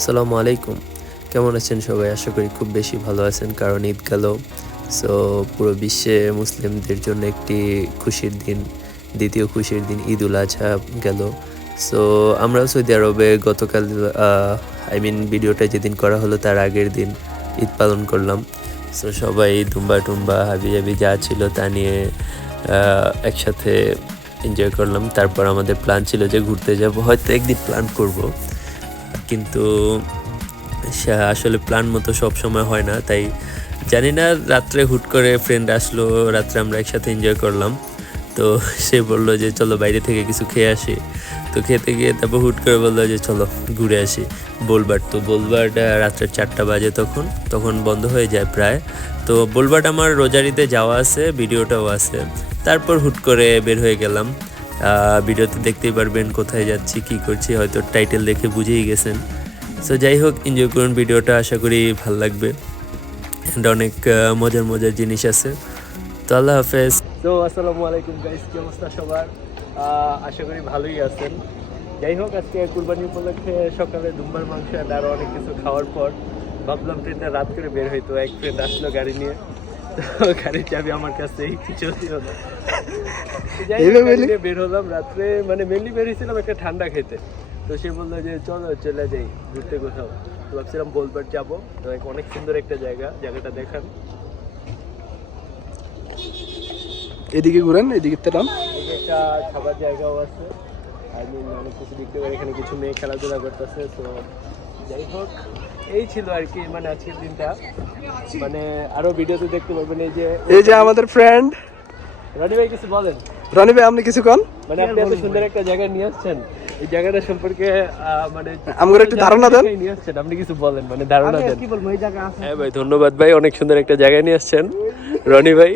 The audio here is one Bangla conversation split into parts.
আসসালামু আলাইকুম। কেমন আছেন সবাই? আশা করি খুব বেশি ভালো আছেন, কারণ ঈদ গেল। সো পুরো বিশ্বে মুসলিমদের জন্য একটি খুশির দিন, দ্বিতীয় খুশির দিন ঈদ উল আজহা গেল। সো আমরাও সৌদি আরবে গতকাল ভিডিওটা যেদিন করা হলো তার আগের দিন ঈদ পালন করলাম। সো সবাই দুম্বা টুম্বা হাবি জাবি যা ছিল তা নিয়ে একসাথে এনজয় করলাম। তারপর আমাদের প্ল্যান ছিল যে ঘুরতে যাব, হয়তো একদিন প্ল্যান করব, কিন্তু আসলে প্ল্যান মতো সব সময় হয় না। তাই জানি না, রাত্রে হুট করে ফ্রেন্ড আসলো, রাত্রে আমরা একসাথে এনজয় করলাম। তো সে বললো যে চলো বাইরে থেকে কিছু খেয়ে আসি। তো খেতে গিয়ে তারপর হুট করে বললো যে চলো ঘুরে আসি বোলবার। তো বোলবারটা রাত্রে 4টা বাজে, তখন বন্ধ হয়ে যায় প্রায়। তো বোলবারটা আমার রোজারিতে যাওয়া আছে, ভিডিওটাও আছে। তারপর হুট করে বের হয়ে গেলাম। ভিডিওতে দেখতেই পারবেন কোথায় যাচ্ছি, কি করছি, হয়তো টাইটেল দেখে বুঝেই গেছেন। সো যাই হোক, এনজয় করুন ভিডিওটা, আশা করি ভাল লাগবে। অ্যান্ড অনেক মজার মজার জিনিস আছে। তো আল্লাহ হাফেজ। তো আসসালামু আলাইকুম গাইস, কি অবস্থা সবার? আশা করি ভালোই আছেন। যাই হোক, আজকে কুরবানি উপলক্ষে সকালে দুম্বার মাংস আর আরও অনেক কিছু খাওয়ার পর ভাবলাম ট্রেনটা রাত করে বের হইতো। এক ফ্রেন্ড আসলো গাড়ি নিয়ে, তো গাড়ির চাবি আমার কাছে কিছুই হলো। যাই হোক, গাড়ি নিয়ে বের হলাম রাত্রে, মানে মেনলি বের হয়েছিলাম একটা ঠান্ডা খেতে। তো সে বললো যে চলো চলে যাই ঘুরতে কোথাও। তো ভাবছিলাম বোলবার যাবো, অনেক সুন্দর একটা জায়গাটা দেখান। এদিকে ঘুরেন, এদিকে তেলাম। এদিকে একটা খাবার জায়গাও আছে, অনেক কিছু দেখতে পারি। এখানে কিছু মেয়ে খেলাধুলা করতেছে। তো যাই হোক, এই ছিল আর কি মানে আজকের দিনটা। মানে আরো ভিডিওতে দেখতে পাবেন। এই যে আমাদের ফ্রেন্ড রনি ভাই, কিছু বলেন। রনি ভাই, আপনি কিছু কন। মানে আপনি এত সুন্দর একটা জায়গা নিয়ে আসছেন, এই জায়গাটা সম্পর্কে মানে আমাদের একটু ধারণা দেন। নিয়ে আসছেন, আপনি কিছু বলেন, মানে ধারণা দেন। কি বলবো, এই জায়গা আছে। হ্যাঁ ভাই, ধন্যবাদ ভাই, অনেক সুন্দর একটা জায়গায় নিয়ে আসছেন রনি ভাই।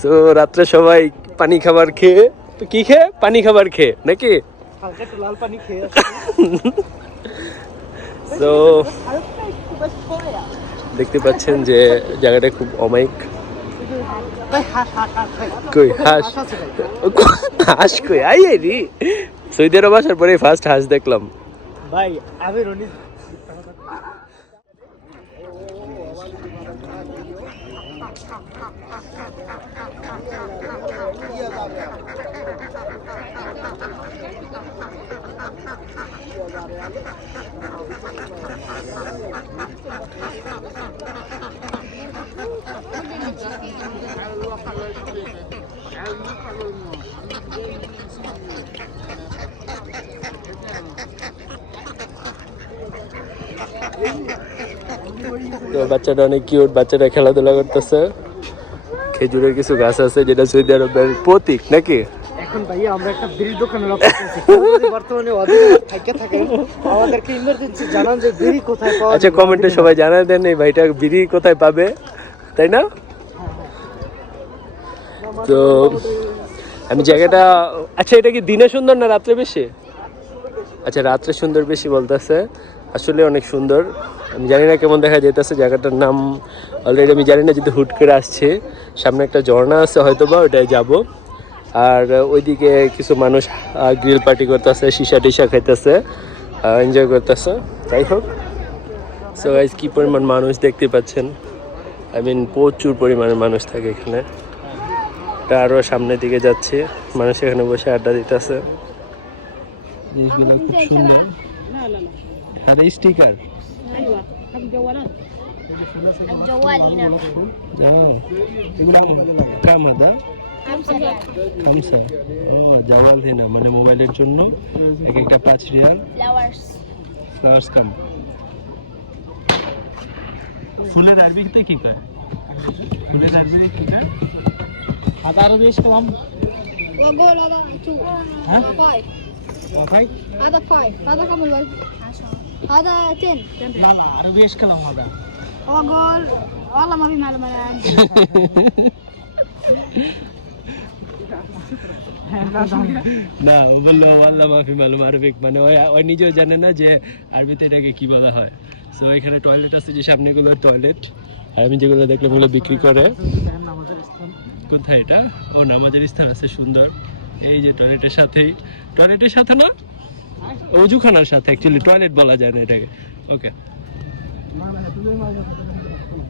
সো রাত্রে সবাই পানি খাবার খেয়ে, তো কি খেয়ে, পানি খাবার খেয়ে নাকি হালকা একটু লাল পানি খেয়ে তো দেখতে পাচ্ছেন যে জায়গাটা খুব অমায়িক। কই হাঁস, হাঁস কই আই রে, সৌদি আরব আসার পরে ফার্স্ট হাঁস দেখলাম ভাই। আমি রনি তো বাচ্চাটা অনেক কিউট, বাচ্চাটা খেলাধুলা করতেছে। খেজুরের কিছু গাছ আছে, যেটা সৌদি আরবের প্রতীক নাকি। এখন ভাইয়া আমরা একটা বিড়ির দোকানে বর্তমানে থাকে, আমাদেরকে ইমার্জেন্সি জানান যে বিড়ি কোথায় পাওয়া যায়। আচ্ছা, কমেন্টে সবাই জানাই দেন এই ভাইটা বিড়ি কোথায় পাবে, তাই না? তো আমি জায়গাটা, আচ্ছা এটা কি দিনে সুন্দর না রাত্রে বেশি? আচ্ছা, রাত্রে সুন্দর বেশি বলতেছে। আসলে অনেক সুন্দর। আমি জানি না কেমন দেখা যাইতেছে, জায়গাটার নাম অলরেডি আমি জানি না, যদি হুট করে আসছে। সামনে একটা ঝর্ণা আছে, হয়তো বা ওটাই যাব। আর ওইদিকে কিছু মানুষ গ্রিল পার্টি করতেছে, সীসা টিসা খাইতেছে, এনজয় করতেছে। যাই হোক, সো গাইস, কি পরিমাণ মানুষ দেখতে পাচ্ছেন। প্রচুর পরিমাণে মানুষ থাকে এখানে। আরও সামনের দিকে যাচ্ছে, মানুষ এখানে বসে আড্ডা দিতেছে। জিনিসগুলো খুব সুন্দর। هذا ستيكر. ايوه حق جوالات الجوال هنا كم هذا؟ 5 ريال 5 جوال هنا মানে মোবাইলের জন্য এক একটা 5 রিয়াল। ফ্লাওয়ার্স কাম। ফুলের আরবিতে কি কয়? ফুলের আরবিতে কি কয়? هذا عربي ايش كلام؟ واقول هذا 2 ها 5 5 هذا 5 هذا كم الولد 10 هذا 10 لا لا عربي ايش كلام هذا؟ واقول والله ما في معلومه عندي না বললো আল্লাহ মাফি মালুম আরবিক, মানে ওই নিজেও জানে না যে আরবিতে এটাকে কি বলা হয়। সো এখানে টয়লেট আছে, যে সামনেগুলো টয়লেট, আর আমি যেগুলো দেখলাম ওগুলো বিক্রি করে। কোথায় এটা? ও নামাজের স্থান আছে, সুন্দর। এই যে টয়লেটের সাথে না, অজুখানার সাথে, অ্যাকচুয়ালি টয়লেট বলা যায় না এটাকে। ওকে,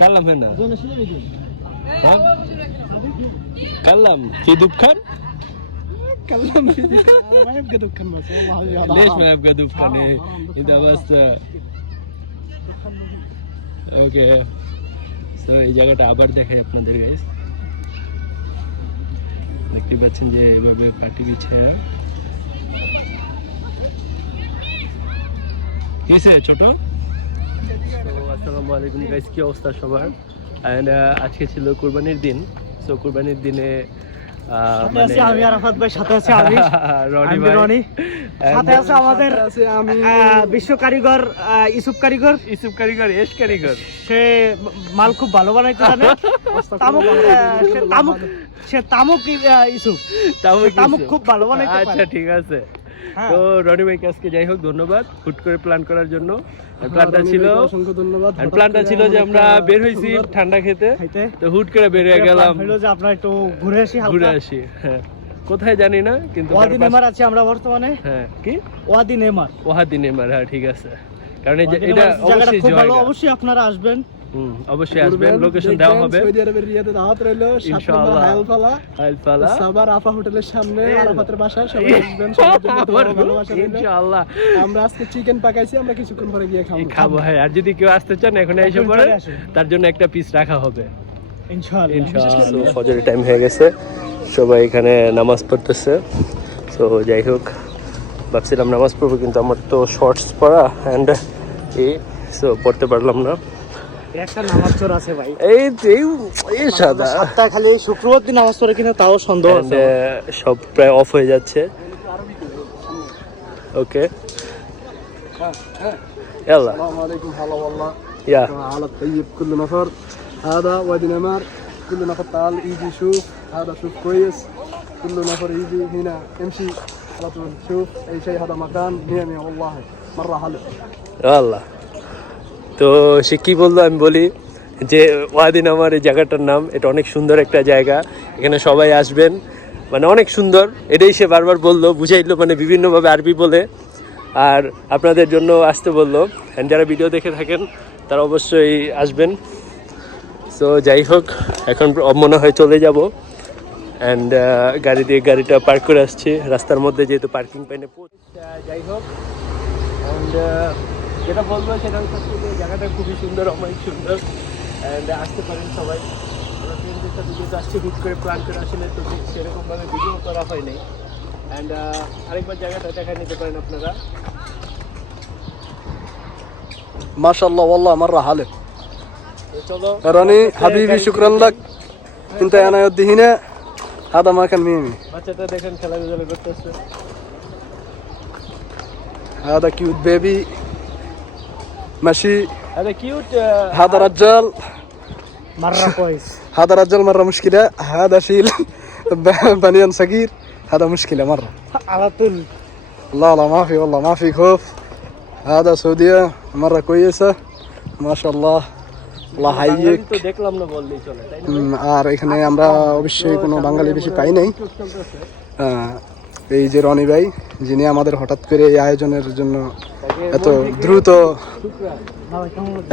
কালাম হ্যাঁ না, হ্যাঁ কালাম কি দুপ খান ليش ما يبقى دفن اذا بس ওকে। সো এই জায়গাটা আবার দেখাই আপনাদের গাইস, দেখতে পাচ্ছেন যে এইভাবে পাটি বিছায়া। কিসে ছোট? আসসালামু আলাইকুম গাইস, কি অবস্থা সবার? এন্ড আজকে ছিল কুরবানির দিন। সো কুরবানির দিনে মানে আমি আরাফাত ভাই, সাথে আছে আমি রনি ভাই, রনি, সাথে আছে আমাদের বিশ্ব কারিগর ইসুফ কারিগর, এশ কারিগর। সে মাল খুব ভালো বানাইতে জানে। সে তামুক ইসুফ, তামুক খুব ভালো বানাইতে পারে। আচ্ছা ঠিক আছে। তো রনি ভাইকে আজকে যাই হোক ধন্যবাদ হুট করে প্ল্যান করার জন্য। প্ল্যানটা ছিল, অসংখ্য ধন্যবাদ। প্ল্যানটা ছিল যে আমরা বের হইছি ঠান্ডা খেতে, তো হুট করে বের হয়ে গেলাম হলো যে আপনারা একটু ঘুরে আসি, ঘুরে আসি। হ্যাঁ, কোথায় জানি না, কিন্তু ওয়াদি নেমার আছে আমরা বর্তমানে। হ্যাঁ কি ওয়াদি নেমার, ওয়াদি নেমার, হ্যাঁ ঠিক আছে। কারণ এই যে ওয়াদি এটা নেমার জায়গাটা অবশ্যই খুব ভালো, জায়গা। অবশ্যই আপনারা আসবেন। অবশ্যই আসবেন, লোকেশন দেওয়া হবে সৌদি আরবের রিয়াদে দাওয়াত রইলো। 7 নম্বর ইনশাআল্লাহ। হায়ালফালা আলফালা সাবার আফা হোটেলের সামনে আরাফাতের বাসায় সবাই আসবেন। সবার জন্য দোয়া ও ভালোবাসা রইলো। ইনশাআল্লাহ। আমরা আজকে চিকেন পাকাইছি, আমরা কিছুক্ষণ পরে গিয়ে খাবো। হ্যাঁ, আর যদি কেউ আসতে চান এখন এসে এখন পড়ে, চলে আসুন। তার জন্য একটা পিস রাখা হবে ইনশাআল্লাহ। ইনশাআল্লাহ। ফজরের টাইম হয়ে গেছে, সবাই এখানে নামাজ পড়তেছে। তো যাই হোক, ভাবছিলাম নামাজ পড়বো, কিন্তু আমার তো শর্টস পরা অ্যান্ড সো পড়তে পারলাম না। একটা নামাজ চোর আছে ভাই, এই সাদা সপ্তাহে খালি এই শুক্রবার দিন নামাজ পড়ে কিনা তাও সন্দেহ and, আছে। সব প্রায় অফ হয়ে যাচ্ছে। ওকে يلا السلام عليكم. هلا والله يا على الطيب كل نفر. هذا وادي نمر، كل نفر تعال يجي شوف. هذا شوف كويس، كل نفر يجي هنا امشي على طول شوف اي شيء. هذا مكان مية والله مرة حلو. আল্লাহ। তো সে কি বললো, আমি বলি যে ওয়াদি নামার এই জায়গাটার নাম, এটা অনেক সুন্দর একটা জায়গা, এখানে সবাই আসবেন, মানে অনেক সুন্দর। এটাই সে বারবার বললো, বুঝাইলো, মানে বিভিন্নভাবে আরবি বলে। আর আপনাদের জন্য আসতে বললো, অ্যান্ড যারা ভিডিও দেখে থাকেন তারা অবশ্যই আসবেন। সো যাই হোক, এখন মনে হয় চলে যাব। অ্যান্ড গাড়িটা পার্ক করে আসছি রাস্তার মধ্যে, যেহেতু পার্কিং পাইনে। যাই হোক, অ্যান্ড যেটা বলবো সেটা হচ্ছে যে জায়গাটা খুবই সুন্দর, অনেক সুন্দর। অ্যান্ড আসতে পারেন সবাই। আমরা ফ্রেন্ডদের সাথে যেহেতু আসছি, হুট করে প্ল্যান করে আসলে তো সেরকমভাবে ভিডিও করা হয় নাই। অ্যান্ড আরেকবার জায়গাটা দেখা নিতে পারেন আপনারা। ما شاء الله والله مرة حلو. তো চলো راني حبيبي شكرا لك. انت انا يودي هنا. هذا ما كان ميمي. বাচ্চাটা দেখেন খেলাধুলা করতেছে। هذا كيوت بيبي ماشي. هذا كيوت. هذا رجال মাররা কইস। هذا رجال مرة مشكلة. هذا شيل بنيان صغير. هذا مشكلة مرة. على طول. لا ما في والله ما في خوف. هذا سعودية مرة كويسة ما شاء الله. الله يحييك. তো দেখলাম না বললেই চলে, তাই না? আর এখানে আমরা অবশ্যই কোনো বাঙালি বেশি পাই নাই। এই যে রনি ভাই, যিনি আমাদের হঠাৎ করে এই আয়োজনের জন্য এত দ্রুত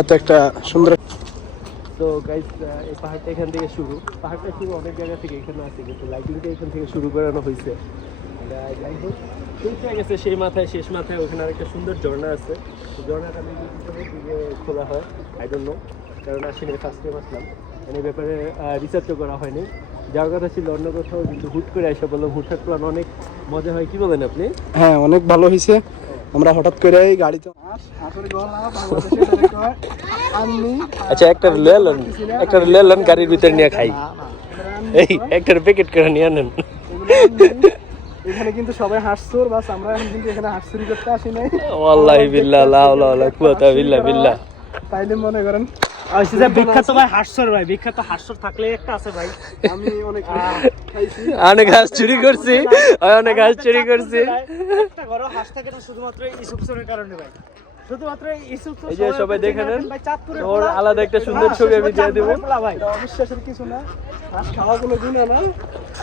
এত একটা সুন্দর। তো গাইস, এই পাহাড়টা এখান থেকে শুরু, পাহাড়টা শুরু অনেক জায়গা থেকে এখানে আছে, কিন্তু লাইটিংটা এখান থেকে শুরু করানো হয়েছে। যাই হোক, শেষ হয়ে গেছে সেই মাথায়, শেষ মাথায় ওখানে আরেকটা সুন্দর ঝর্ণা আছে। ঝর্ণাটা মেবি দিকে খোলা হয়, আই ডোন্ট নো, কারণ আসলে ফার্স্ট টাইম আসলাম, এই ব্যাপারে রিসার্চও করা হয়নি। যাওয়ার কথা ছিল অন্য কোথাও, কিন্তু হুট করে এসে বললাম, হুটহাট প্ল্যান অনেক মজা হয়। কি বলেন আপনি? হ্যাঁ, অনেক ভালো হয়েছে। আমরা হঠাৎ করে এই গাড়িতে আচ্ছা, একটা লেলন গাড়ির ভিতরে নিয়ে খাই, এই একটা প্যাকেট করে নিয়ে আনেন। এখানে কিন্তু সবাই হাঁসছুর, বাস আমরা এখন কিন্তু এখানে হাঁসছুরি করতে আসি নাই। ওয়াল্লাহি বিল্লাহ, লা হাওলা ওয়ালা কুওয়াতা ইল্লা বিল্লাহ। তাইলে মনে করেন বিখ্যাত ভাই হাঁসছর, ভাই বিখ্যাত হাঁসছর থাকলে একটা আছে ভাই। আমি অনেক খাইছি, অনেক হাঁস চুরি করছি, অনেক হাঁস চুরি করছি। একটা ঘরে হাঁস থাকে না শুধুমাত্র ইসুফসনের কারণে ভাই, শুধুমাত্র ইসুফসন। এই যে সবাই দেখে নেন, ভাই চাঁদপুরের ওর আলাদা একটা সুন্দর ছবি আমি দিয়ে দেবো। ভাই অবিশ্বাসের কিছু না। হাঁস খাওয়া কোনো গুণা না,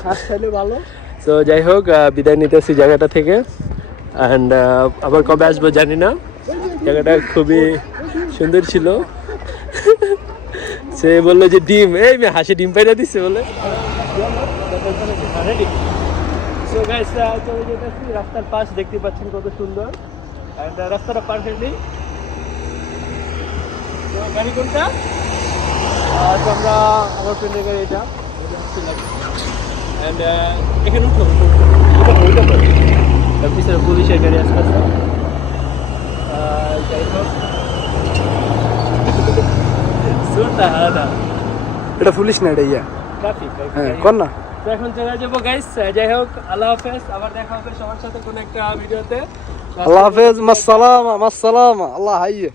হাঁস খাইলে ভালো। তো যাই হোক বিদায় নিতেছি জায়গাটা থেকে, অ্যান্ড আবার কবে আসবো জানি না। জায়গাটা খুবই সুন্দর ছিল। সে বললো যে ডিম, এই মেয়ে হাসি ডিম পাইরা দিচ্ছে বলে। So guys, চলে যেতেছি রাস্তার পাশ, দেখতে পাচ্ছেন কত সুন্দর, and রাস্তাটা পার হয়নি। তো গাড়ি কোনটা? তো আমরা আমার ফ্রেন্ডের গাড়ি এটা, and এখানে উঠো, তার পিছনে পুলিশের গাড়ি আসতে আসতে। যাই হোক, সুরটা হারাদা এটা পুলিশ না, এটা ইয়া। ট্রাফিক। হ্যাঁ, কর না। তো এখন চলে যাবো গাইস। যাই হোক, আল্লাহ হাফেজ, আবার দেখা হবে সবার সাথে কোনো একটা ভিডিওতে। আল্লাহ হাফেজ, মাসসালামা, মাসসালামা, আল্লাহ হাইয়ে।